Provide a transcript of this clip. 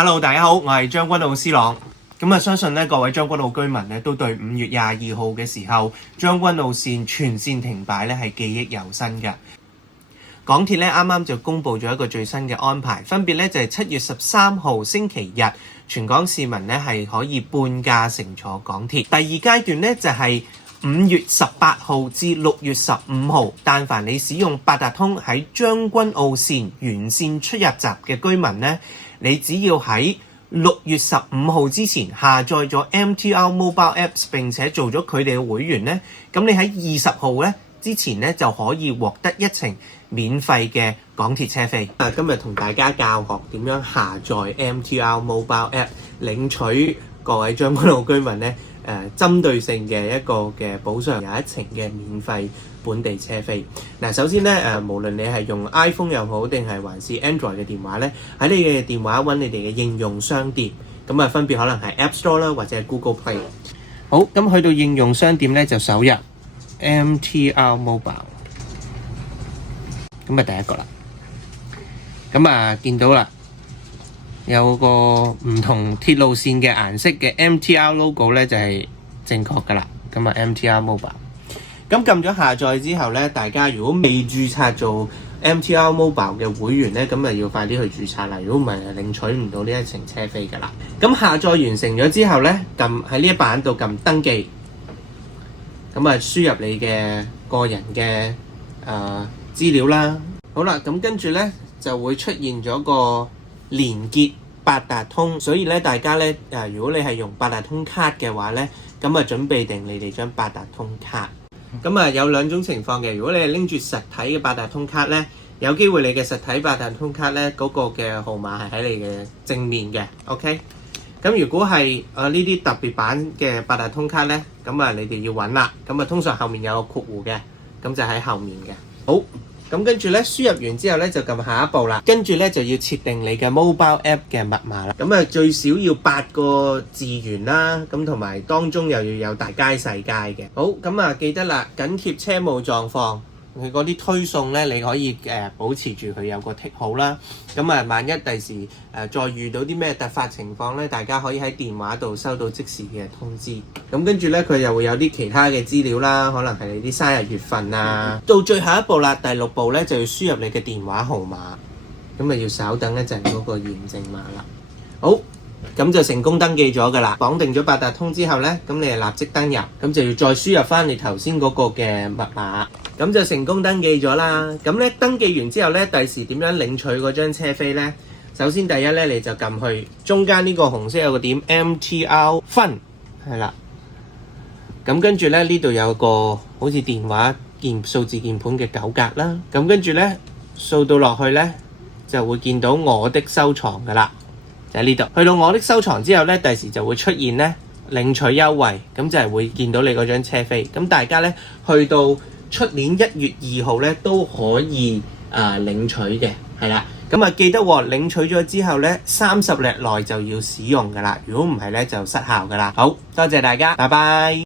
Hello， 大家好，我係將軍澳C朗。相信各位將軍澳居民咧都對5月22號嘅時候將軍澳線全線停擺咧係記憶猶新嘅。港鐵咧啱啱就公布咗一個最新嘅安排，分別咧就係7月13號星期日，全港市民咧係可以半價乘坐港鐵。第二階段咧就係5月18號至6月15號，但凡你使用八達通喺將軍澳線沿線出入閘嘅居民咧，你只要喺6月15號之前下載咗 MTR Mobile Apps 並且做咗佢哋嘅會員咧，咁你喺20號咧之前咧就可以獲得一程免費嘅港鐵車飛。今日同大家教學點樣下載 MTR Mobile App 領取各位將軍澳居民咧針對性嘅一個嘅補償，有一程嘅免費本地車飛。首先咧無論你係用 iPhone 又好定係還是 Android 嘅電話咧，喺你嘅電話揾你哋嘅應用商店，咁分別可能係 App Store 啦，或者係 Google Play。好，咁去到應用商店咧就搜入 MTR Mobile， 咁第一個啦。見到啦，有個唔同鐵路線嘅顏色嘅 MTR logo 咧就係正確噶啦。MTR Mobile， 咁撳咗下載之後咧，大家如果未註冊做 MTR Mobile 嘅會員咧，咁要快啲去註冊啦。如果唔係，領取唔到呢一程車飛噶啦。咁下載完成咗之後咧，撳喺呢一版度撳登記，輸入你嘅個人嘅資料啦。好啦，咁跟住咧就會出現咗個連結八達通，所以咧大家咧如果你係用八達通卡嘅話咧，咁準備定你哋張八達通卡。有兩種情況嘅，如果你係拎住實體嘅八達通卡咧，有機會你嘅實體八達通卡咧嗰個嘅號碼係喺你嘅正面嘅 ，OK？ 咁如果係呢啲特別版嘅八達通卡咧，你哋要揾啦。通常後面有個括弧嘅，咁就喺後面嘅。好。咁跟住咧輸入完之後咧就撳下一步啦，跟住咧就要設定你嘅 mobile app 嘅密碼啦。最少要8個字元啦，同埋當中又要有大街細街嘅。好，記得啦，緊貼車務狀況，佢嗰啲推送咧你可以保持住佢有個剔號啦。萬一第時再遇到啲咩突發情況咧，大家可以喺電話度收到即時嘅通知。跟住咧佢又會有啲其他嘅資料啦，可能係你啲生日月份啊。到最後一步啦，第6步咧就要輸入你嘅電話號碼，要稍等一陣嗰個驗證碼啦。好，咁就成功登記咗噶啦。綁定咗八達通之後咧，咁你就立即登入，咁就要再輸入翻你頭先嗰個嘅密碼，咁就成功登記咗啦。登記完之後咧，第時點樣領取嗰張車飛咧？首先第一咧，你就撳去中間呢個紅色有個點 MTR 分，係啦。跟住咧呢度有個好似電話數字鍵盤嘅9格啦。跟住咧掃到落去咧，就會見到我的收藏噶啦，就喺呢度。去到我的收藏之後咧，第時就會出現咧領取優惠，咁就係會見到你嗰張車飛。大家咧去到出年1月2號咧都可以領取嘅，係啦。記得領取咗之後咧30日內就要使用噶啦，如果唔係咧就失效噶啦。好，多謝大家，拜拜。